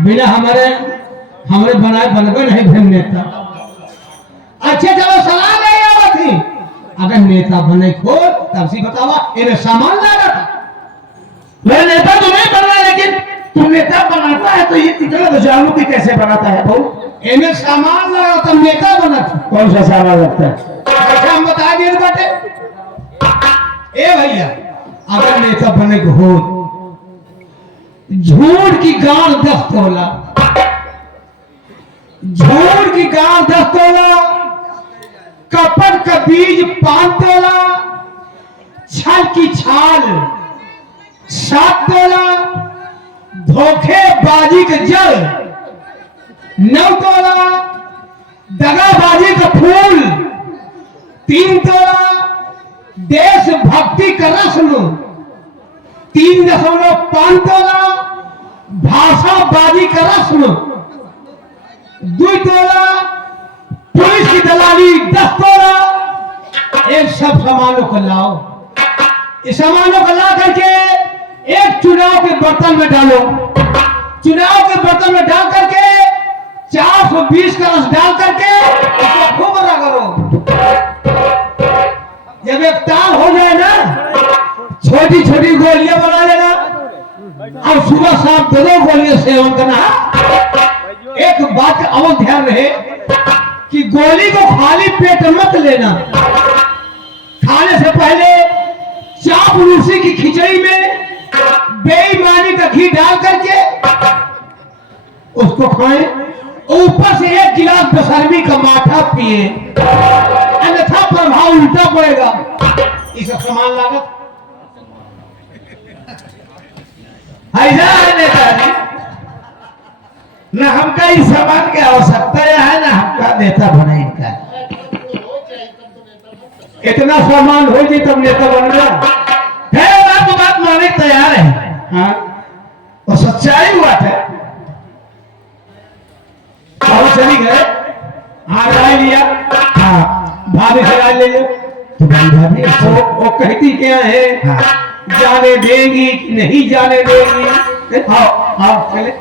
बिना हमारे बनाए बनबे नहीं भेम नेता। अच्छे चलो सलाह नहीं आवा थी, अगर नेता बने खो तब से बतावा इन्हें सामान लाना था। मैं नेता तो नहीं बन रहा, लेकिन तुम नेता बनाता है तो ये कितना तो जानू की कैसे बनाता है भाऊ? इन्हें सामान लगा तब नेता बना था। कौन सा सामान लगता है? अच्छा हम बता दिए बाटे। ए भैया अगर नेता बने को हो, झूठ की गांठ 10 तोला, झूठ की गांठ 10 तोला, कपट का बीज 5 तोला, छल की छाल 7 तोला, धोखेबाजी का जल 9 तोला, दगाबाजी का फूल 3 तोला, देशभक्ति का रस्म 3.5 तोला, भाषाबाजी का रस्म 2 तोला, पुलिस की दलाली 10 तोला। एक सब सामानों को लाओ, इस सामानों को ला करके एक चुनाव के बर्तन में डालो, चुनाव के बर्तन में डाल करके 420 का रस डाल करके इसको खूब रगड़ो। जब एक ताल हो जाए ना, छोटी छोटी गोलियां बना लेना और सुबह शाम 2 गोलियां सेवन करना। एक बात का और ध्यान रहे कि गोली को खाली पेट मत लेना, खाने से पहले चापलूसी की खिचड़ी में बेईमानी का घी डाल करके उसको खाएं, ऊपर से 1 गिलास बेशर्मी का माठा पिए, अन्यथा प्रभाव उल्टा पड़ेगा। इसका समान लागत ऐसा है नेताजी, न हमका इस सामान की आवश्यकता है, न हमका नेता बने इनका। इतना सामान हो जाए तब नेता बन गया। आपको बात मानने को तैयार है। हाँ और सच्चाई बात है। और चली गए, हाँ राय लिया, हाँ भाभी से राय ले लो। तुम्हारी भाभी वो कहती क्या है, हाँ। जाने देंगी कि नहीं जाने देंगी। आओ आओ चले।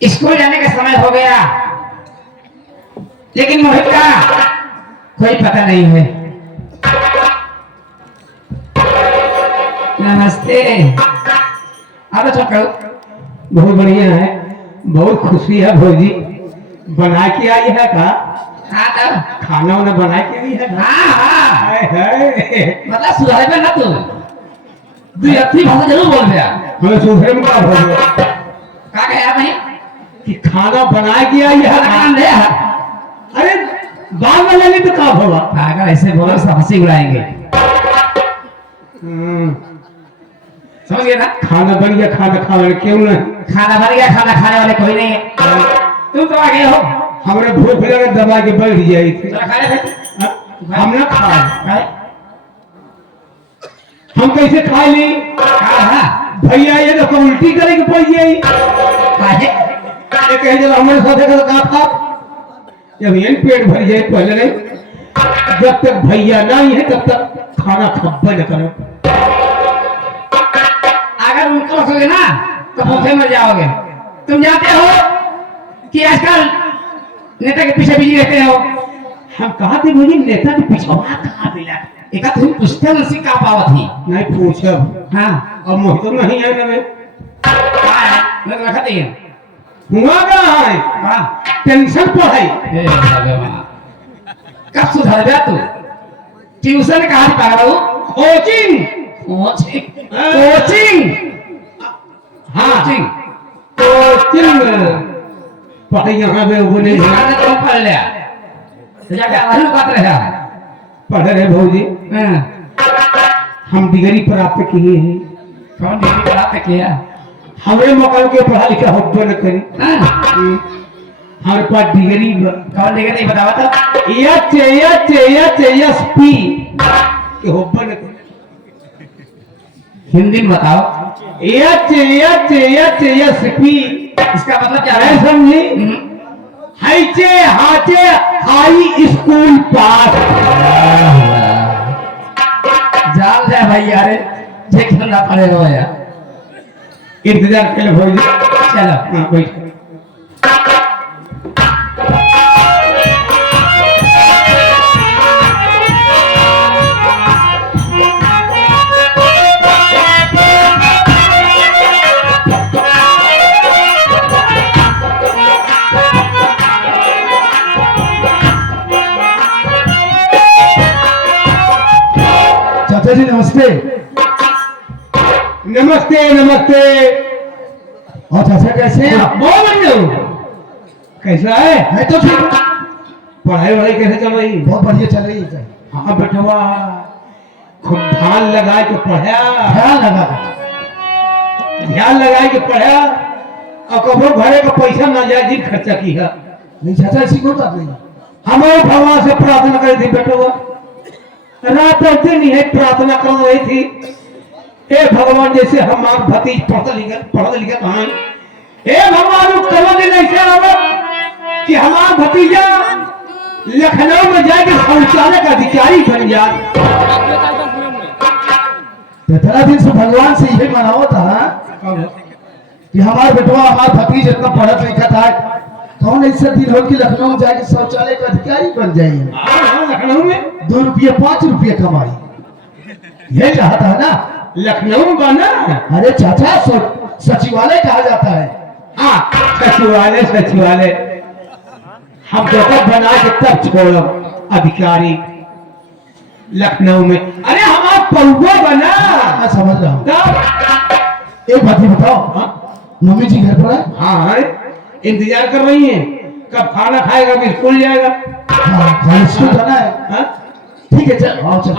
स्कूल जाने का समय हो गया, लेकिन मोहित का कोई पता नहीं है। नमस्ते। अब करो। बहुत बढ़िया है, बहुत खुशी है भौजी। बना के आई है का? हाँ तो खाना वाना बना के भी है? हाँ हाँ, हाय हाय, मतलब सुधारे पे ना तू दू अच्छी भाषा जरूर बोल दिया। हमें सुधरे में क्या हो गया का कहा नहीं कि खाना बना के आई है? काम नहीं है। अरे बाद में लगे तो क्या होगा? अगर ऐसे बोलो सब हंसी उड़ाएंगे। समझ गए ना? खाना बन गया, खाना खाने क्यों नहीं? खाना बन गया, खाना खाने वाले कोई नहीं है। तुम तो आ गए हो। हमने भूख लगे दबा के बैठ जाई थी। चलो खा ले भाई। हम ना खाए, भाई हम कैसे खा ली? हाँ भैया ये तो उल्टी करे के पड़ जाई। काहे? ये कहे जब हमारे साथ है तो कहा था जब ये पेट भर जाए पहले नहीं, जब तक भैया नहीं है तब तक खाना खब्बे न करो। अगर उनको रखोगे ना तो भूखे मर जाओगे। तुम जानते हो कि आजकल नेता के पीछे बिजी रहते हो। हम कहा थे मुझे नेता के पीछे कहा मिला? एक तुम पूछते नसी का पावा थी। नहीं पूछब। हाँ अब मोहित नहीं है ना, मैं मैं रखा दी हुआ कहाँ है? हाँ टेंशन पर है। हे भगवान, कब सुधर गया तू? ट्यूशन कहाँ पढ़ रहा हूँ? कोचिंग कोचिंग कोचिंग हाँ कोचिंग कोचिंग पढ़े यहाँ पे वो नहीं है। तो पढ़ लिया तो जाके आलू बात रहा। पढ़े रहे भौजी, हम डिग्री प्राप्त किए हैं। कौन डिग्री प्राप्त किया? हमें मकल के पढ़ा लिखा होबे न करी। हमारे पास डिग्री कौन लेकर नहीं बतावा था? एच पी हिंदी में बताओ। एच पी इसका मतलब क्या है है? समझी? हाइचे हाचे हाई स्कूल पास। जान जाए भाई यार, ये करना पड़ेगा यार। इंतजार कर लो चलो हाँ बैठ चाचा जी नमस्ते। नमस्ते नमस्ते। और चाचा कैसे हैं आप? बहुत बढ़िया हो। कैसा है? मैं तो ठीक हूँ। पढ़ाई वढ़ाई कैसे चल रही? बहुत बढ़िया चल रही है। हाँ बेटवा खूब ध्यान लगा के पढ़ा, ध्यान लगा ध्यान लगा के पढ़ा और कबो घरे का पैसा ना जाए दिन खर्चा किया। नहीं चाचा, ऐसी कोई बात नहीं। हमारे भगवान से प्रार्थना करी थी बेटवा, रात और दिन यही प्रार्थना कर रही थी, हे भगवान जैसे हमारे भतीज पढ़ लिखा हैं, हे भगवान करो दिन ऐसे आवे कि हमारा भतीजा लखनऊ में जाके शौचालय का अधिकारी बन जाए। इतना दिन से भगवान से यही मनाओ था कि हमारा बेटवा हमारा भतीज इतना पढ़ा लिखा था, कौन ऐसा दिन हो कि लखनऊ में जाके शौचालय का अधिकारी बन जाइए। हाँ, लखनऊ में 2 रुपये 5 रुपये कमाई, ये चाहता है ना। लखनऊ में बना। अरे चाचा, सचिवालय कहा जाता है। हाँ सचिवालय सचिवालय हम तो तब बना के तब छोड़ो अधिकारी लखनऊ में। अरे हमारा पौवा बना। मैं समझ रहा हूँ। तब एक बात ही बताओ, हाँ मम्मी जी घर पर है? हाँ इंतजार कर रही हैं, कब खाना खाएगा कि स्कूल जाएगा। हाँ, कल स्कूल जाना है। हाँ? ठीक है चल आओ चल।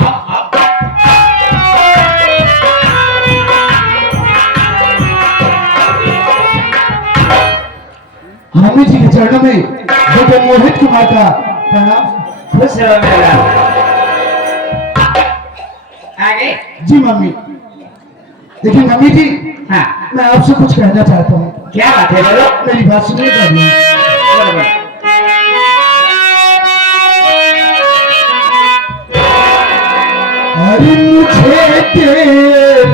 मम्मी जी के चरणों में बेटे मोहित कुमार का प्रणाम। खुश रहो मेरा। आगे। जी मम्मी। देखिए मम्मी जी, हाँ मैं आपसे कुछ कहना चाहता हूँ। क्या बात है बोलो। मेरी बात सुनिएगा भी। बरोबर। अरे मुझे देर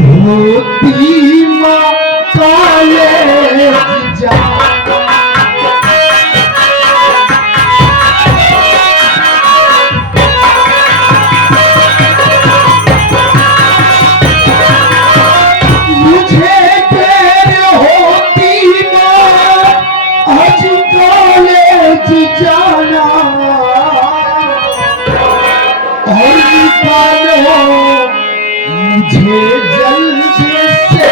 होती माँ काले जा, मुझे देर होती माँ आज कॉलेज जाना, और निकालो मुझे जल्दी से।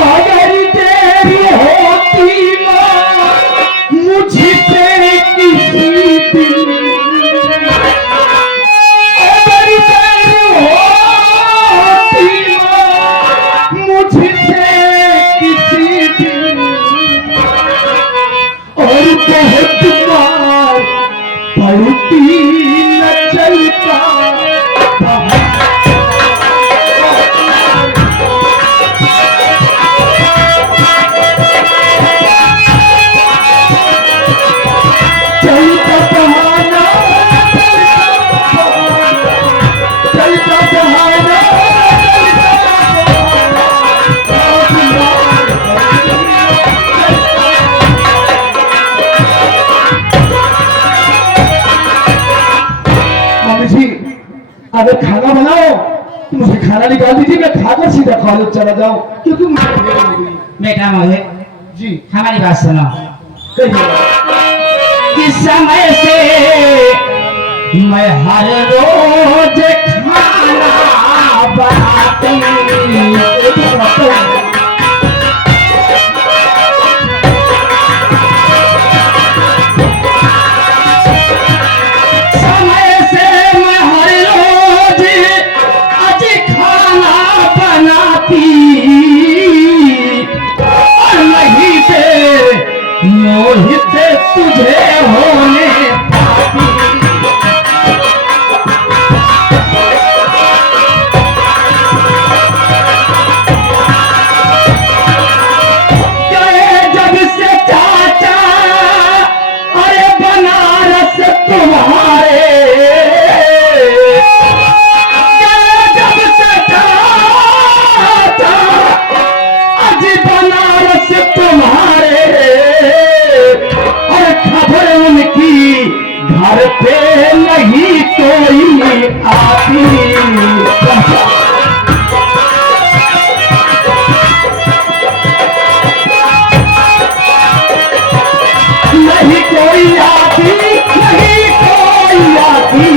अगर देरी होती माँ मुझसे किसी दिन, अगर देरी होती माँ मुझसे किसी दिन, और बहुत मार पड़ती न चलता। चलता बहाना, चलता बहाना, मम्मी जी अगर खाना बनाओ तो मुझे खाना निकाल दीजिए, मैं खाकर सीधा कॉलेज चला जाऊं, क्योंकि मुझे देर हो गई। बेटा मोहित, जी हमारी बात सुनो। कहिए। किस समय से मैं हर रोज खाना बनाती आती,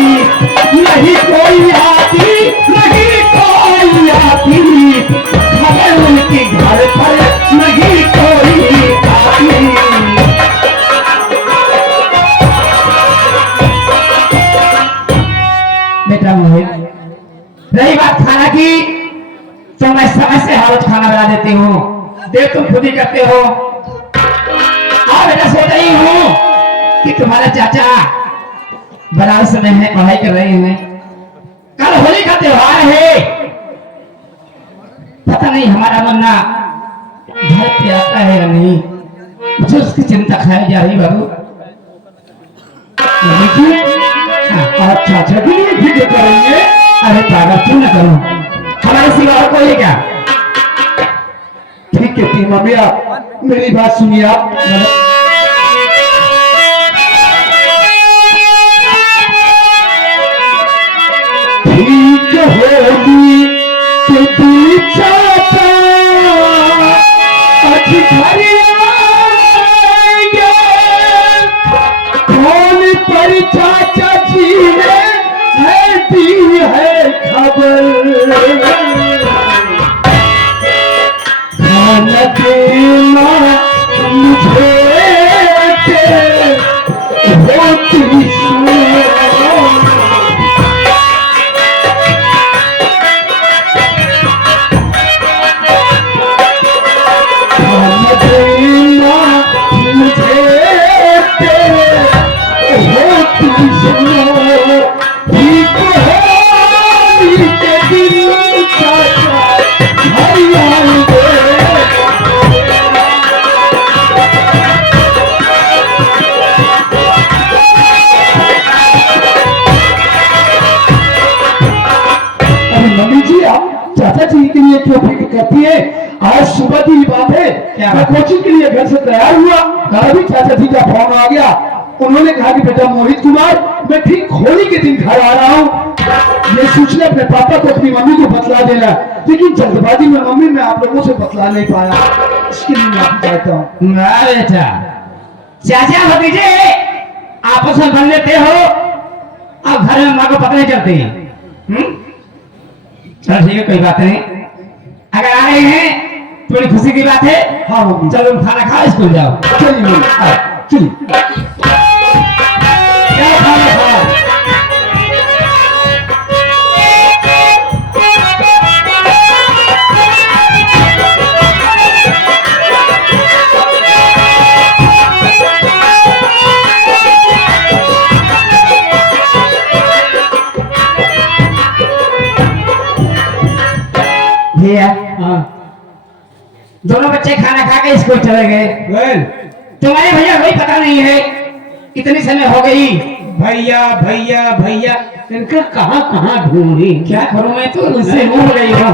नहीं कोई आती, नहीं कोई आती, खबर उनकी घर पर नहीं कोई आती। बेटा मोहित, रही बात खाना की, तो मैं समय से हर रोज खाना बना देती हूँ, देव तुम खुद ही करते हो। और बेटा सोच रही हूँ कि तुम्हारे चाचा बनारस में है, पढ़ाई कर रहे हैं, कल होली का त्योहार है, पता नहीं हमारा मुन्ना घर पे आता है या नहीं, मुझे उसकी चिंता खाई जा रही बाबू। आप चाचा के लिए फिक्र करेंगे? अरे पागल क्यों ना करूं, हमारे सिवा और कोई है क्या? ठीक है ती मम्मी, आप मेरी बात सुनिए। आप ठीक होगी के दिल चाहता आज घर आएंगे, कौन पर चाचा जी है दी है खबर, खाना देना मुझे होती चाचा जी के लिए क्यों फिक्र करती है? आज सुबह की बात है, मैं कोचिंग के लिए घर से तैयार हुआ, अभी चाचा जी का फोन आ गया। उन्होंने कहा कि बेटा मोहित कुमार, मैं ठीक होली के दिन घर आ रहा हूँ, ये सूचना अपने पापा को अपनी मम्मी को बतला देना। लेकिन जल्दबाजी में मम्मी मैं आप लोगों से बतला नहीं पाया, इसके लिए माफी चाहता हूँ। बेटा चाचा भतीजे आपस में बन लेते हो, अब घर में माँ को पता नहीं चलती। चलो ठीक है, कोई बात नहीं, अगर आ रहे हैं थोड़ी खुशी की बात है। हाँ मम्मी, चलो खाना खाओ, स्कूल जाओ। चलिए मम्मी, चलिए क्या खाना खाओ? भैया दोनों बच्चे खाना खा के स्कूल चले गए। तुम्हारे भैया कोई पता नहीं है, इतनी समय हो गई। भैया भैया भैया इनका कहाँ कहाँ ढूंढी, क्या करूं मैं तो उससे घूम रही हूँ।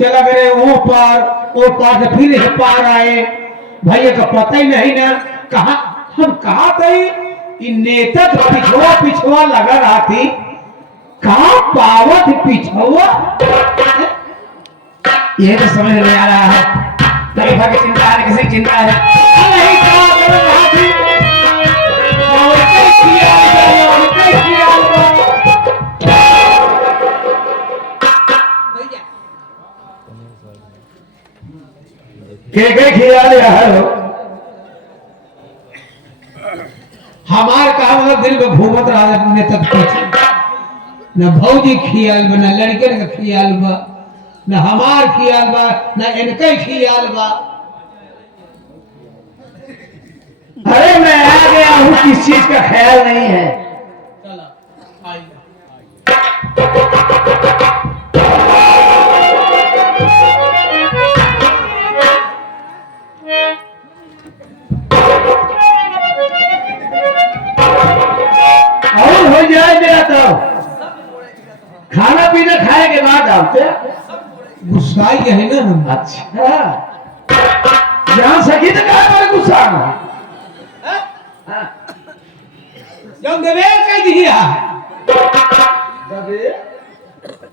चला गए वो पार से फिर इस पार आए, भैया का पता ही नहीं ना कहा। हम कहा थे कि नेता तो पिछुआ पिछुआ लगा रहा थी, कहाँ पावत पिछुआ, ये तो समझ नहीं आ रहा है। तरीफा की चिंता है, किसी की चिंता है नहीं कहा कर रहा थी। और कई किया के खिया लिया है हमार कहा मतलब दिल में घूमत रहा ने तक पीछे न भौजी खियाल बा, न लड़के का खियाल बा, न हमार खियाल बा, न इनके खियाल बा। अरे मैं आ गया हूँ, किस चीज का ख्याल नहीं है। और हो जाए मेरा तो खाना पीना खाए के बाद आते गुस्साई है ना हम। अच्छा यहाँ सकी तो कहा मेरे गुस्सा जब देवे कह दिया,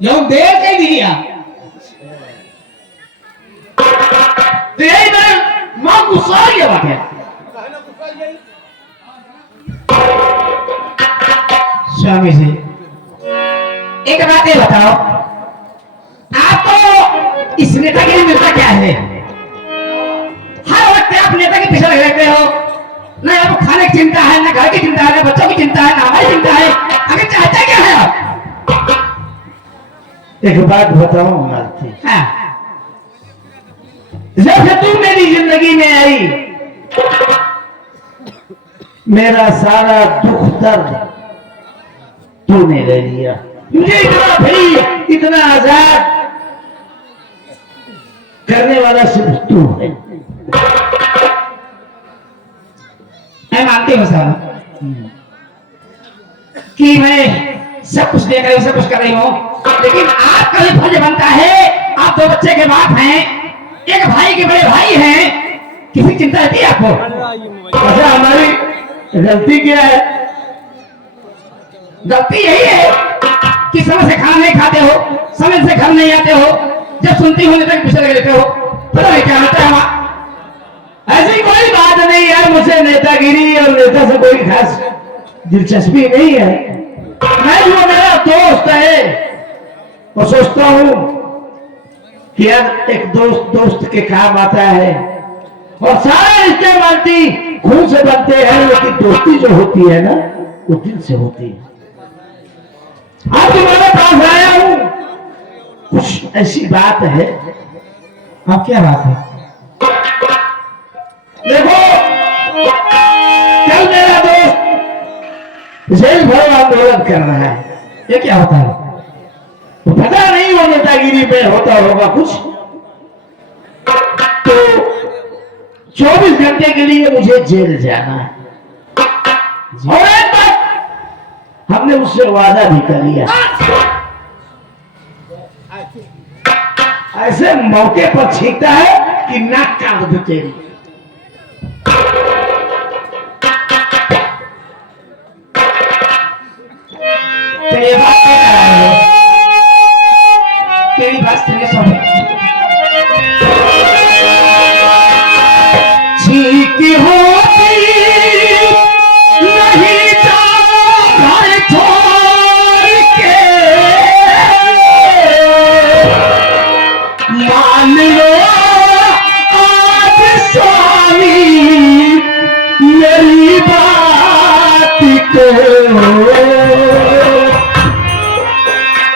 जब दे कह दिया तो यही मेरे माँ गुस्सा आ गया बात है। स्वामी जी एक बात ये बताओ, आपको इस नेतागिरी में मिलता क्या है? हर वक्त आप नेता के पीछे लगे रहते हो, ना आपको खाने की चिंता है, ना घर की चिंता है, ना बच्चों की चिंता है, ना हमारी चिंता है। आगे चाहते क्या है आप? एक बात बताऊं मालती, हाँ। जब से तू मेरी जिंदगी में आई, मेरा सारा दुख दर्द तूने ले लिया। मुझे इतना फ्री, इतना आजाद करने वाला सिर्फ तू है। मैं मानती हूँ साहब कि मैं सब कुछ देख रही हूँ, सब कुछ कर रही हूँ, लेकिन आपका भी फर्ज बनता है, आप दो बच्चे के बाप हैं, एक भाई के बड़े भाई हैं, किसी चिंता रहती है आपको? अच्छा, हमारी गलती क्या है? गलती यही है कि समय से खाना नहीं खाते हो, समय से घर नहीं आते हो, जब सुनती हो नेता के पीछे लगे रहते हो, पता नहीं क्या होता है वहां। ऐसी कोई बात नहीं है, मुझे नेतागिरी और नेता से कोई खास दिलचस्पी नहीं है। मैं जो मेरा दोस्त है वो सोचता हूं कि यार एक दोस्त दोस्त के काम आता है, और सारे रिश्ते मानती खून से बनते हैं, लेकिन दोस्ती जो होती है ना वो दिल से होती है। आज तुम्हारे पास आया हूं, कुछ ऐसी बात है। अब क्या बात है? देखो, कल मेरा दोस्त जेल भरो आंदोलन कर रहा है। ये क्या होता है? तो पता नहीं वो नेतागिरी में होता होगा कुछ, तो 24 घंटे के लिए मुझे जेल जाना है। और एक बात हमने उससे वादा भी कर लिया, ऐसे मौके पर छींकता है कि नाक काट दे तेरी। तो ये बात क्या कह रहे हो? तेरी बात सुनिए सब। ठीक होती नहीं जाओ घर छोड़ के, मान लो आज स्वामी मेरी बात को,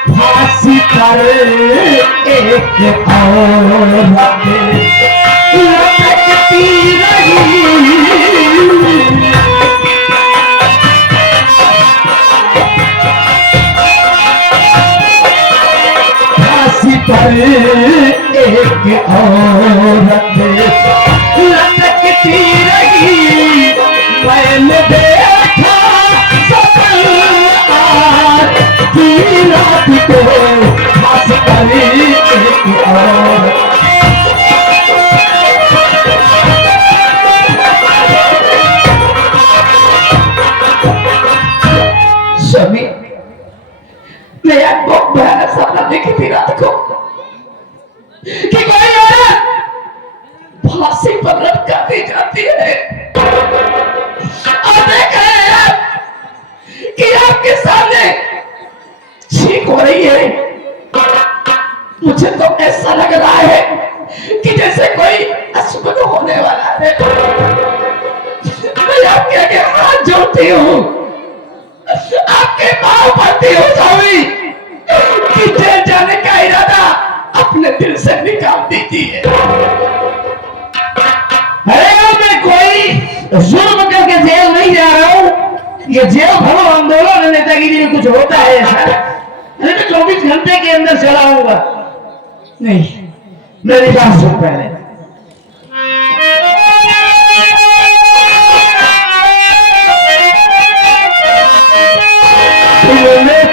फांसी पर एक और लटकती रही, फांसी पर एक औरत लटकती रही। मैंने देखा सपन आज की रात को, फांसी पर एक औरत। स्वामी, मैं आपको भयानक सपना देखी थी रात को कि कोई औरत फांसी पर लटका दी जाती है, और देख रहे हैं आप कि आपके सामने छींक हो रही है। मुझे तो ऐसा लग रहा है कि जैसे कोई अशुभ होने वाला है। मैं आपके आगे हाथ जोड़ती हूँ, आपके पांव पड़ती हूँ स्वामी, कि जेल जाने का इरादा अपने दिल से निकाल दीजिए। अरे मैं कोई जुर्म करके जेल नहीं जा रहा हूँ, ये जेल भरो आंदोलन नेतागिरी में कुछ होता है ऐसा? अरे मैं 24 घंटे के अंदर चला आऊंगा। नहीं, मेरी बात सुन पहले। मैं